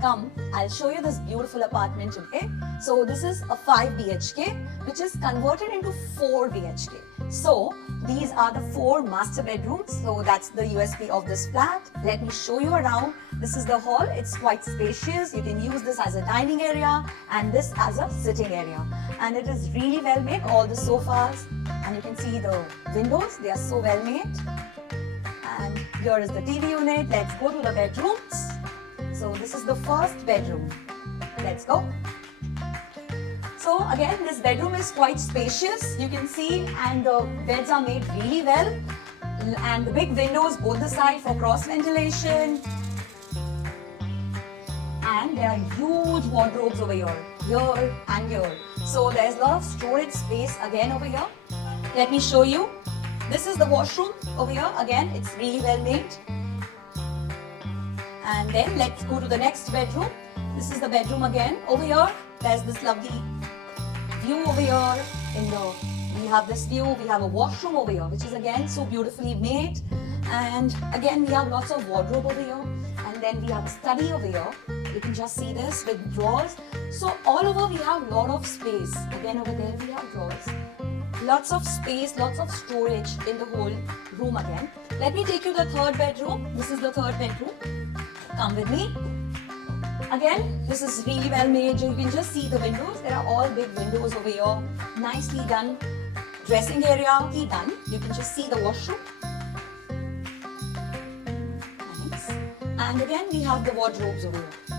come, I'll show you this beautiful apartment today. So this is a 5 BHK which is converted into 4 BHK. So these are the 4 master bedrooms. So that's the USP of this flat. Let me show you around. This is the hall. It's quite spacious. You can use this as a dining area and this as a sitting area. And it is really well made. All the sofas, and you can see the windows. They are so well made. And here is the TV unit. Let's go to the bedrooms. So this is the first bedroom. Let's go. So again, this bedroom is quite spacious. You can see, and the beds are made really well. And the big windows both the side for cross ventilation. And there are huge wardrobes over here and here. So there's a lot of storage space again over here. Let me show you. This is the washroom over here. Again, it's really well made. And then let's go to the next bedroom. This is the bedroom again. Over here, there's this lovely view over here. We have this view. We have a washroom over here, which is again so beautifully made. And again, we have lots of wardrobe over here. And then we have a study over here. You can just see this with drawers. So all over we have a lot of space. Again, over there we have drawers. Lots of space, lots of storage in the whole room again. Let me take you to the third bedroom. This is the third bedroom. Come with me. Again, this is really well made. You can just see the windows. There are all big windows over here. Nicely done. Dressing area, done. You can just see the washroom. Nice. And again, we have the wardrobes over here.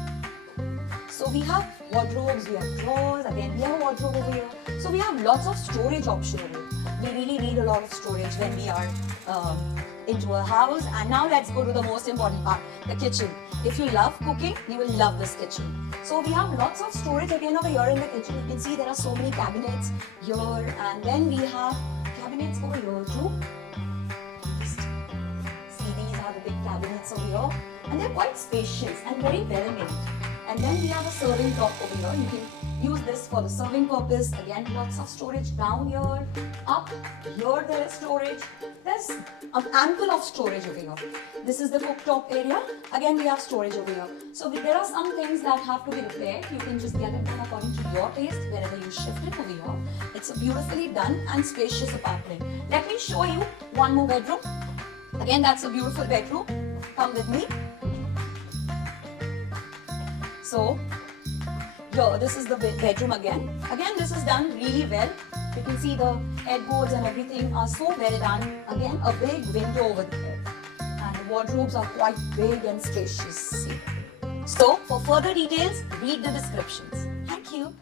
So we have wardrobes, we have drawers, again we have a wardrobe over here. So we have lots of storage options over here. We really need a lot of storage when we are into a house. And now let's go to the most important part, the kitchen. If you love cooking, you will love this kitchen. So we have lots of storage again over here in the kitchen. You can see there are so many cabinets here, and then we have cabinets over here too. Just see, these are the big cabinets over here, and they're quite spacious and very well made. And then we have a serving top over here. You can use this for the serving purpose. Again, lots of storage down here. Up here there is storage. There's an ample of storage over here. This is the cooktop area. Again, we have storage over here. So there are some things that have to be repaired. You can just get it done according to your taste wherever you shift it over here. It's a beautifully done and spacious apartment. Let me show you one more bedroom. Again, that's a beautiful bedroom. Come with me. So, here, this is the bedroom again. Again, this is done really well. You can see the headboards and everything are so well done. Again, a big window over there. And the wardrobes are quite big and spacious. So, for further details, read the descriptions. Thank you.